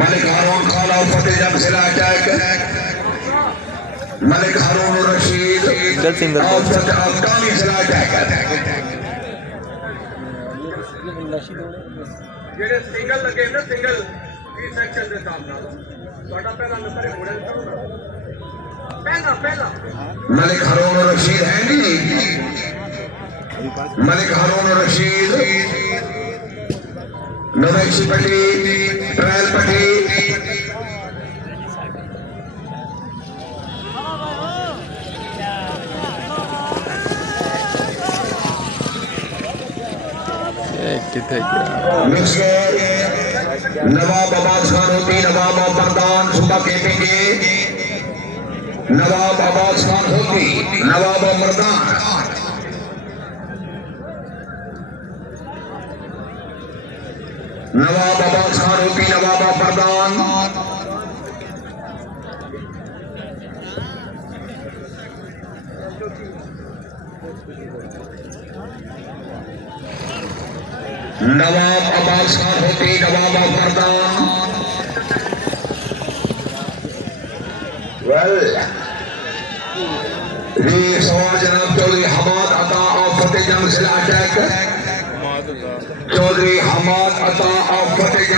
मलिक हारून खान और फतेह जंग जिला अटैक, मलिक हारून रशीद और फतेह अफगानी जिला अटैक। ਜਿਹੜੇ ਸਿੰਗਲ ਲੱਗੇ ਨਾ ਸਿੰਗਲ ਕੀ ਸੈਕਸ਼ਨ ਦੇ ਹਿਸਾਬ ਨਾਲ ਤੁਹਾਡਾ ਪਹਿਲਾ ਨੰਬਰ ਹੈ ਘੋੜੇ ਦਾ ਪਹਿਲਾ मलिक हारून रशीद है नहीं, मलिक हारून रशीद नवैशी पट्टी ट्रायल पट्टी नवाब अब्बास खान होती, नवाब बरदान सुबह के नवाब अब्बास खान होती, नवाब मर्दान नवाब अब्बास खान होती, नवाब मर्दान नवाब अब्बास खान होती, नवाब मर्दान जनाब चौधरी हमाद अता और फतेह जंग जिला अटैक, चौधरी हमाद अता और फतेह